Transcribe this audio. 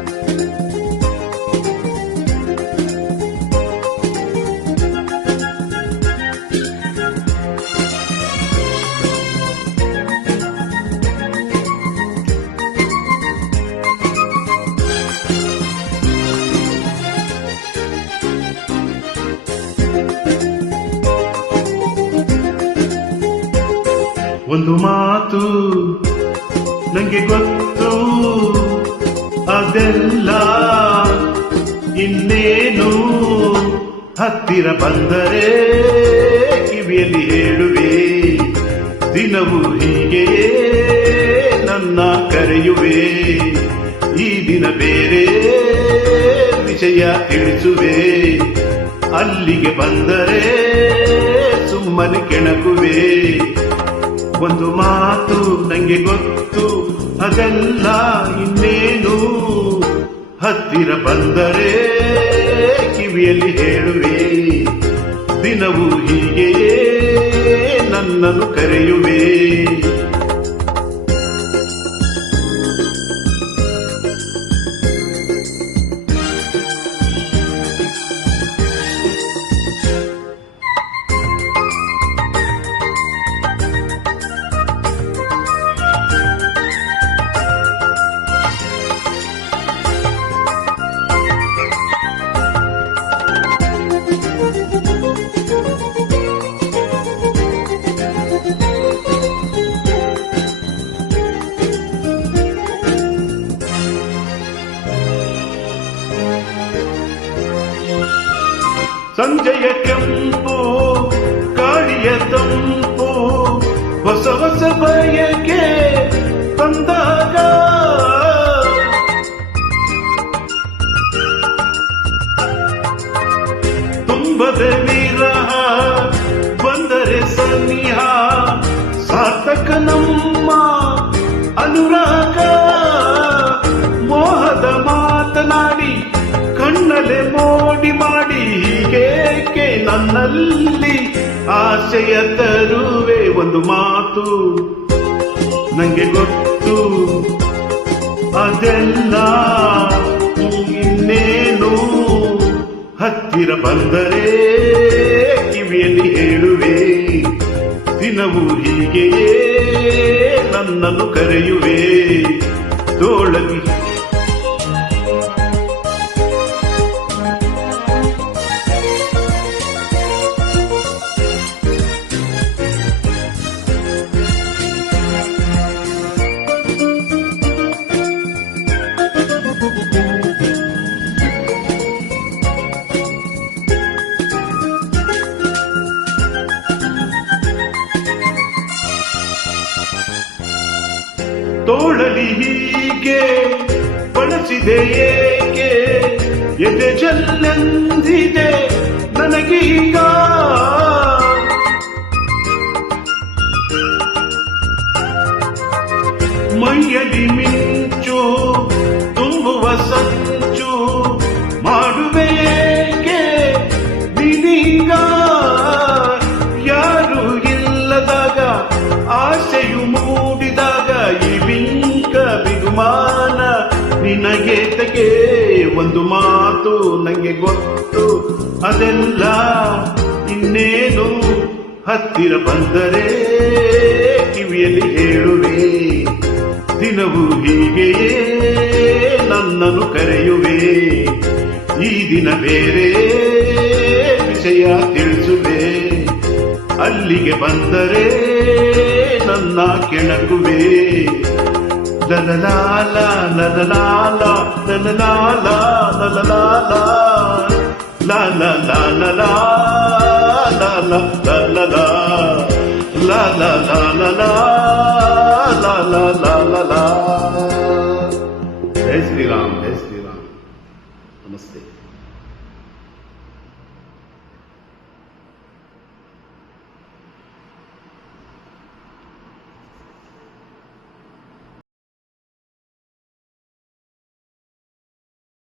ಒಂದು ಮಾತು ನಂಗೆ ಗೊತ್ತು, ಅದೆಲ್ಲ ಇನ್ನೇನು ಹತ್ತಿರ ಬಂದರೆ ಕಿವಿಯಲ್ಲಿ ಹೇಳುವೆ. ದಿನವೂ ಹೀಗೆಯೇ ನನ್ನ ಕರೆಯುವೆ, ಈ ದಿನ ಬೇರೆ ವಿಷಯ ತಿಳಿಸುವೆ. ಅಲ್ಲಿಗೆ ಬಂದರೆ ಸುಮ್ಮನೆ ಕೆಣಕುವೆ. ಒಂದು ಮಾತು ನಂಗೆ ಗೊತ್ತು, ಅದೆಲ್ಲ ಇನ್ನೇನು ಹತ್ತಿರ ಬಂದರೆ ಕಿವಿಯಲ್ಲಿ ಹೇಳುವೆ. ದಿನವೂ ಹೀಗೆಯೇ ನನ್ನನ್ನು ಕರೆಯುವೆ. ಸಂಜೆಯ ಕೆಂಪು ಗಾಳಿಯ ತಂಪು ಹೊಸ ಹೊಸ ಬಯಕೆ ತಂದಾಗ, ತುಂಬದ ವಿರಹ ಬಂದರೆ ಸನಿಹ ಸಾರ್ಥಕ ನಮ್ಮ ಅನುರಾಗ. ಮೋಹದ ಮಾತನಾಡಿ ಕಣ್ಣಲೆ ಮೋಡಿ ಮಾಡಿ ಹೀಗೇಕೆ ನನ್ನಲ್ಲಿ ಆಸೆಯ ತರುವೆ. ಒಂದು ಮಾತು ನಂಗೆ ಗೊತ್ತು, ಅದೆಲ್ಲ ಇನ್ನೇನು ಹತ್ತಿರ ಬಂದರೆ ಕಿವಿಯಲ್ಲಿ ಹೇಳುವೆ. ದಿನವೂ ಹೀಗೆಯೇ ನನ್ನನ್ನು ಕರೆಯುವೆ. ತೋಳಗಿ ತೋಳಲಿ ಹೀಗೆ ಬಳಸಿದೆ ಏಕೆ, ಎದೆ ಜಲ್ಲೆಂದಿದೆ ನನಗೀಗ. ಮೈಯಲ್ಲಿ ಮಿಂಚು ತುಂಬುವ ಸಂಚು ಮಾಡುವೆ ಏಕೆ ನೀನೀಗ. ಯಾರು ಇಲ್ಲದಾಗ ಆಸೆಯು ಮೂಡಿದಾಗ ಈ ಬಿಂಕ ಬಿಗುಮಾನ ನಿನಗೆ ತಗೆ. ಒಂದು ಮಾತು ನಂಗೆ ಗೊತ್ತು, ಅದೆಲ್ಲ ಇನ್ನೇನು ಹತ್ತಿರ ಬಂದರೆ ಕಿವಿಯಲ್ಲಿ ಹೇಳುವೆ. ದಿನವೂ ಹೀಗೆಯೇ ನನ್ನನ್ನು ಕರೆಯುವೆ. ಈ ದಿನ ಬೇರೆ ವಿಷಯ ತಿಳಿಸುವೆ. ಅಲ್ಲಿಗೆ ಬಂದರೆ ನನ್ನ ಕೆಣಕುವೆ. ಲಲಲಾಲ ಲಲಲಾಲ ಲಲಲಾಲ ಲಲಲಾಲ ಲಲಲಾಲ.